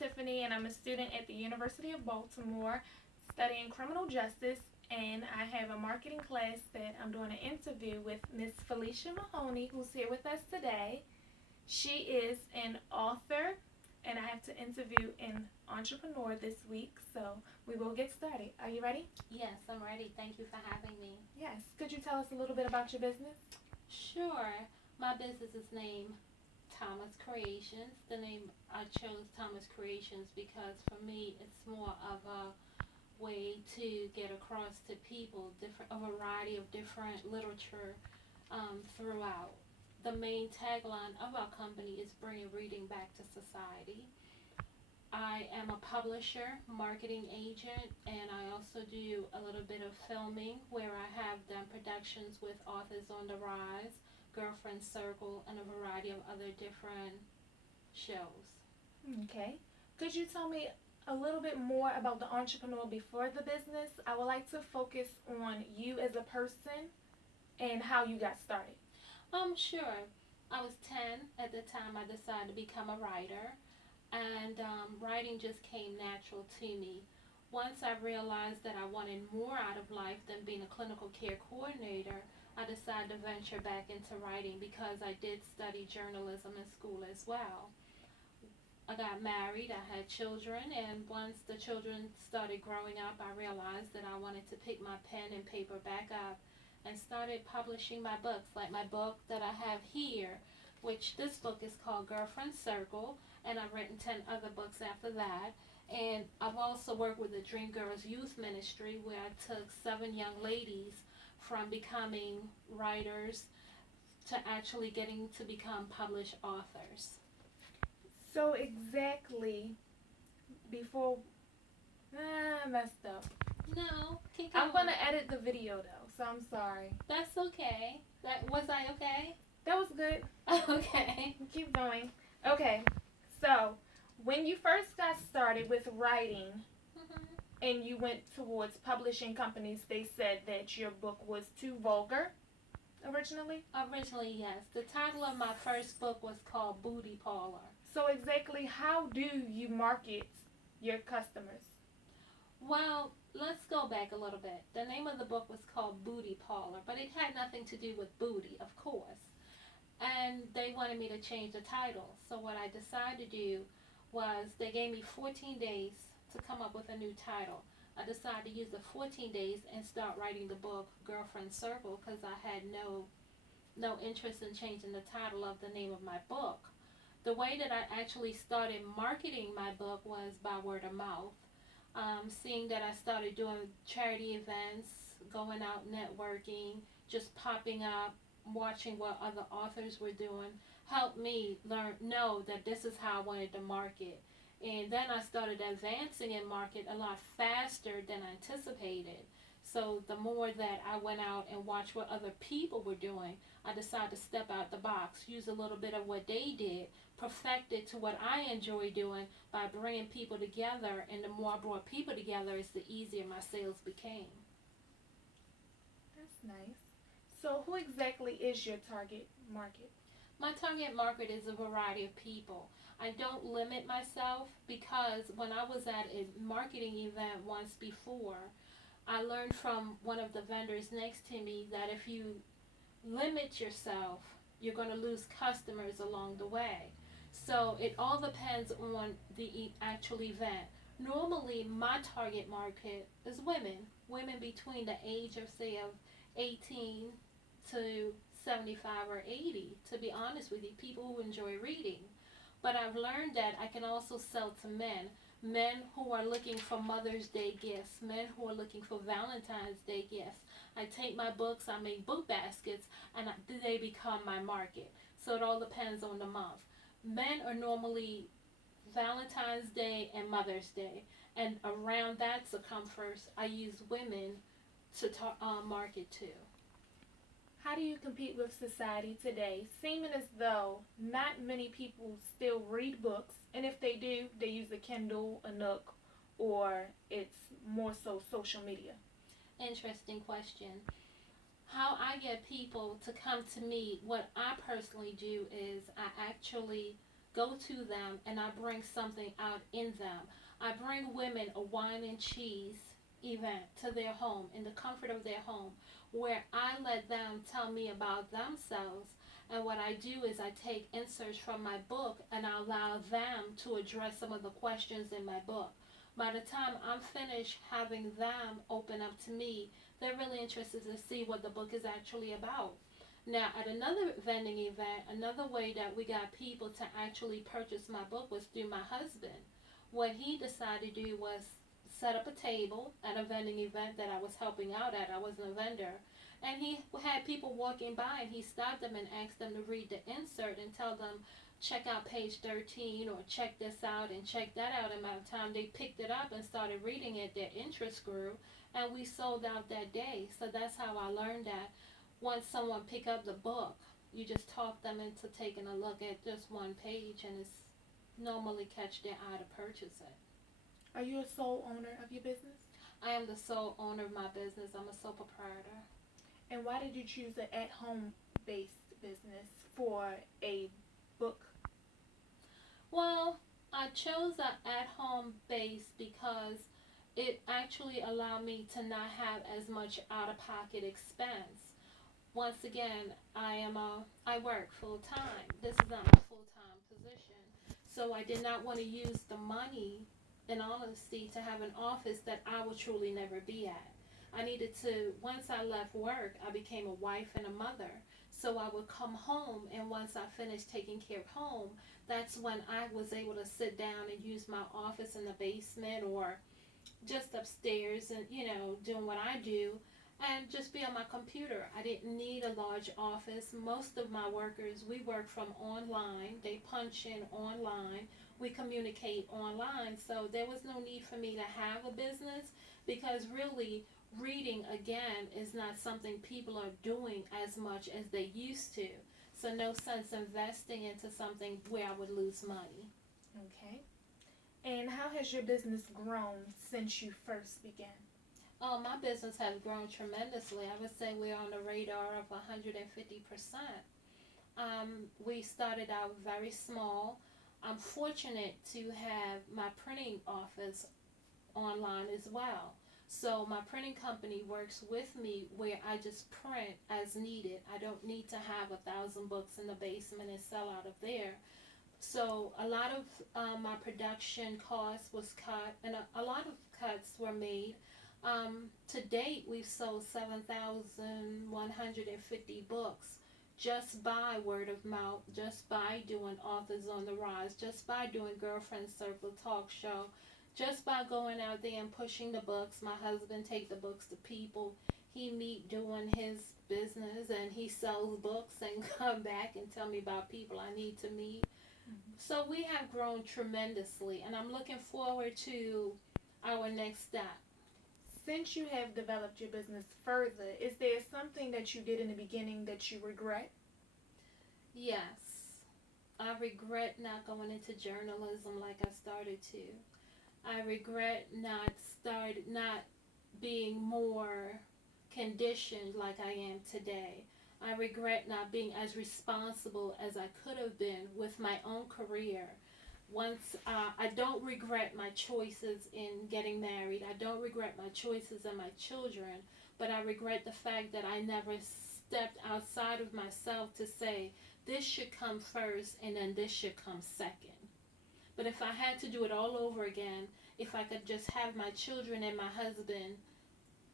Tiffany, and I'm a student at the University of Baltimore studying criminal justice. And I have a marketing class that I'm doing an interview with Miss Feleshia Mahoney, who's here with us today. She is an author, and I have to interview an entrepreneur this week, so we will get started. Are you ready? Yes, I'm ready. Thank you for having me. Yes. Could you tell us a little bit about your business? Sure. My business is named Thomas Creations. The name I chose Thomas Creations because for me it's more of a way to get across to people a variety of different literature throughout. The main tagline of our company is bringing reading back to society. I am a publisher, marketing agent, and I also do a little bit of filming where I have done productions with Authors on the Rise, Girlfriend Circle, and a variety of other different shows. Okay. Could you tell me a little bit more about the entrepreneur before the business? I would like to focus on you as a person and how you got started. Sure. I was 10 at the time I decided to become a writer, and writing just came natural to me. Once I realized that I wanted more out of life than being a clinical care coordinator, I decided to venture back into writing because I did study journalism in school as well. I got married, I had children, and once the children started growing up, I realized that I wanted to pick my pen and paper back up and started publishing my books, like my book that I have here, which this book is called Girlfriend Circle, and I've written 10 other books after that. And I've also worked with the Dream Girls Youth Ministry, where I took 7 young ladies from becoming writers to actually getting to become published authors. So exactly before I messed up. No, keep I'm going. gonna edit the video though, so I'm sorry. That's okay. Was I okay? That was good. Okay. Keep going. Okay. So when you first got started with writing Mhm. and you went towards publishing companies, they said that your book was too vulgar originally. Originally, yes. The title of my first book was called Booty Parlor. So exactly how do you market your customers? Well, let's go back a little bit. The name of the book was called Booty Parlor, but it had nothing to do with booty, of course. And they wanted me to change the title. So what I decided to do was they gave me 14 days to come up with a new title. I decided to use the 14 days and start writing the book Girlfriend Circle because I had no interest in changing the title of the name of my book. The way that I actually started marketing my book was by word of mouth. Seeing that I started doing charity events, going out networking, just popping up, watching what other authors were doing, helped me know that this is how I wanted to market. And then I started advancing in market a lot faster than I anticipated. So the more that I went out and watched what other people were doing, I decided to step out the box, use a little bit of what they did, perfect it to what I enjoy doing by bringing people together. And the more I brought people together, it's the easier my sales became. That's nice. So who exactly is your target market? My target market is a variety of people. I don't limit myself because when I was at a marketing event once before, I learned from one of the vendors next to me that if you limit yourself, you're going to lose customers along the way. So it all depends on the actual event. Normally, my target market is women between the age of say of 18 to 75 or 80. To be honest with you, people who enjoy reading. But I've learned that I can also sell to men who are looking for Mother's Day gifts, men who are looking for Valentine's Day gifts. I take my books, I make book baskets, and they become my market. So it all depends on the month. Men are normally Valentine's Day and Mother's Day, and around that circumference, I use women to market to. How do you compete with society today, seeming as though not many people still read books, and if they do, they use a Kindle, a Nook, or it's more so social media? Interesting question. How I get people to come to me, what I personally do is I actually go to them and I bring something out in them. I bring women a wine and cheese event to their home in the comfort of their home where I let them tell me about themselves. And what I do is I take inserts from my book and I allow them to address some of the questions in my book. By the time I'm finished having them open up to me, they're really interested to see what the book is actually about. Now, at another vending event, another way that we got people to actually purchase my book was through my husband. What he decided to do was set up a table at a vending event that I was helping out at. I wasn't a vendor. And he had people walking by and he stopped them and asked them to read the insert and tell them, check out page 13 or check this out and check that out. And by the time they picked it up and started reading it, their interest grew and we sold out that day. So that's how I learned that once someone pick up the book, you just talk them into taking a look at just one page and it's normally catch their eye to purchase it. Are you a sole owner of your business? I am the sole owner of my business. I'm a sole proprietor. And why did you choose an at-home based business for a book? Well, I chose an at-home base because it actually allowed me to not have as much out-of-pocket expense. Once again, I work full time. This is not my full time position, so I did not want to use the money, in honesty, to have an office that I would truly never be at. I needed to. Once I left work, I became a wife and a mother. So I would come home, and once I finished taking care of home, that's when I was able to sit down and use my office in the basement or just upstairs and doing what I do and just be on my computer. I didn't need a large office. Most of my workers, we work from online. They punch in online. We communicate online. So there was no need for me to have a business because really reading again is not something people are doing as much as they used to. So no sense investing into something where I would lose money. Okay. And how has your business grown since you first began? Oh, my business has grown tremendously. I would say we're on the radar of 150%. We started out very small. I'm fortunate to have my printing office online as well. So my printing company works with me where I just print as needed. I don't need to have 1,000 books in the basement and sell out of there. So a lot of my production costs was cut, and a lot of cuts were made. To date, we've sold 7,150 books just by word of mouth, just by doing Authors on the Rise, just by doing Girlfriend Circle Talk Show, just by going out there and pushing the books. My husband take the books to people. He meet doing his business and he sells books and come back and tell me about people I need to meet. So we have grown tremendously, and I'm looking forward to our next step. Since you have developed your business further, is there something that you did in the beginning that you regret? Yes, I regret not going into journalism like I started to. I regret not being more conditioned like I am today. I regret not being as responsible as I could have been with my own career. I don't regret my choices in getting married. I don't regret my choices in my children, but I regret the fact that I never stepped outside of myself to say this should come first and then this should come second. But if I had to do it all over again, if I could just have my children and my husband,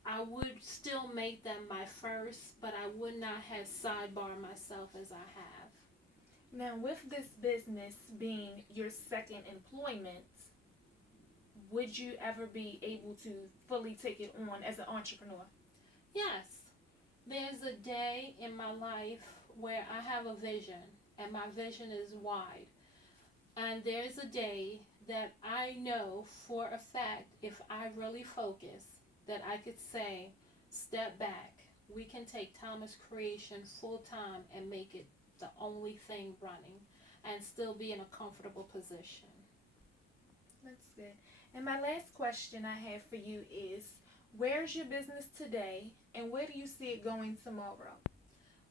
I would still make them my first, but I would not have sidebar myself as I have. Now, with this business being your second employment, would you ever be able to fully take it on as an entrepreneur? Yes, there's a day in my life where I have a vision, and my vision is wide. And there's a day that I know for a fact, if I really focus, that I could say, step back. We can take Thomas Creation full time and make it the only thing running and still be in a comfortable position. That's good. And my last question I have for you is, where's your business today and where do you see it going tomorrow?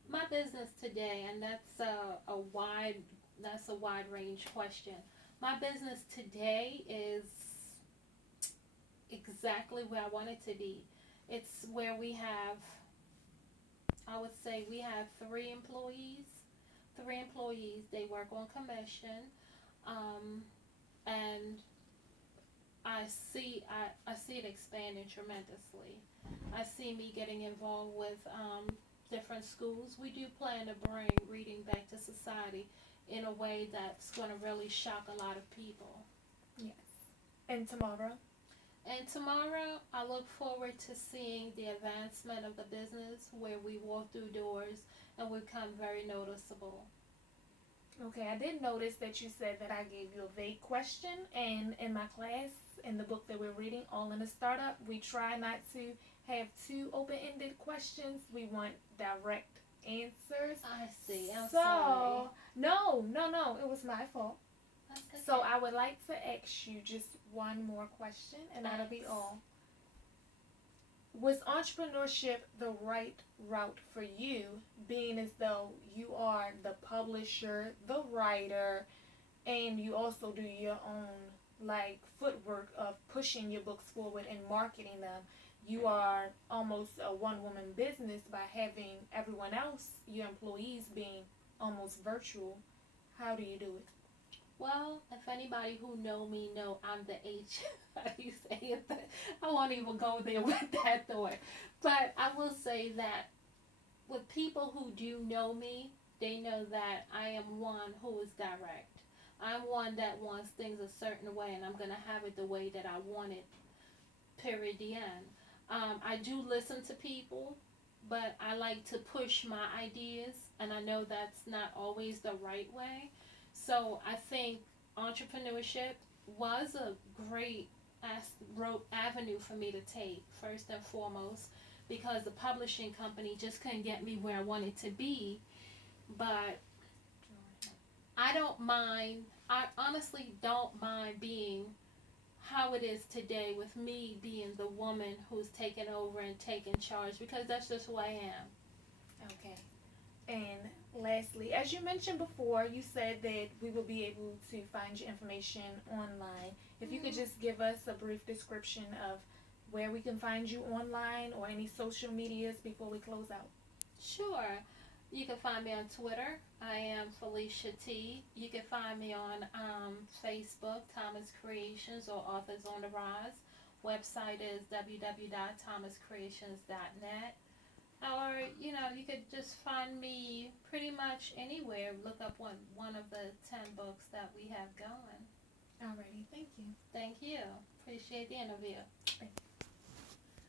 My business today, and that's a wide that's a wide range question. My business today is exactly where I want it to be. It's where we have, I would say, we have three employees. Three employees. They work on commission, um, and I see it expanding tremendously. I see me getting involved with different schools. We do plan to bring reading back to society in a way that's going to really shock a lot of people. Yes. And tomorrow? And tomorrow, I look forward to seeing the advancement of the business where we walk through doors and we become very noticeable. Okay, I did notice that you said that I gave you a vague question, and in my class, in the book that we're reading, All in a Startup, we try not to have too open-ended questions. We want direct answers. I see. I'm So, sorry. no, it was my fault. That's okay. So I would like to ask you just one more question, and that'll be Thanks. all. Was entrepreneurship the right route for you, being as though you are the publisher, the writer, and you also do your own like footwork of pushing your books forward and marketing them? You are almost a one woman business by having everyone else, your employees, being almost virtual. How do you do it? Well, if anybody who know me know I'm the H. How do you say it? I won't even go there with that thought. But I will say that with people who do know me, they know that I am one who is direct. I'm one that wants things a certain way, and I'm gonna have it the way that I want it. Period. The end. I do listen to people, but I like to push my ideas, and I know that's not always the right way. So I think entrepreneurship was a great avenue for me to take, first and foremost, because the publishing company just couldn't get me where I wanted to be. But I don't mind, I honestly don't mind being how it is today with me being the woman who's taking over and taking charge because that's just who I am. Okay. And lastly, as you mentioned before, you said that we will be able to find your information online. If you could just give us a brief description of where we can find you online or any social medias before we close out. Sure. You can find me on Twitter. I am Feleshia T. You can find me on Facebook, Thomas Creations or Authors on the Rise. Website is www.thomascreations.net. Or, you could just find me pretty much anywhere. Look up one of the 10 books that we have going. Alrighty, thank you. Thank you. Appreciate the interview.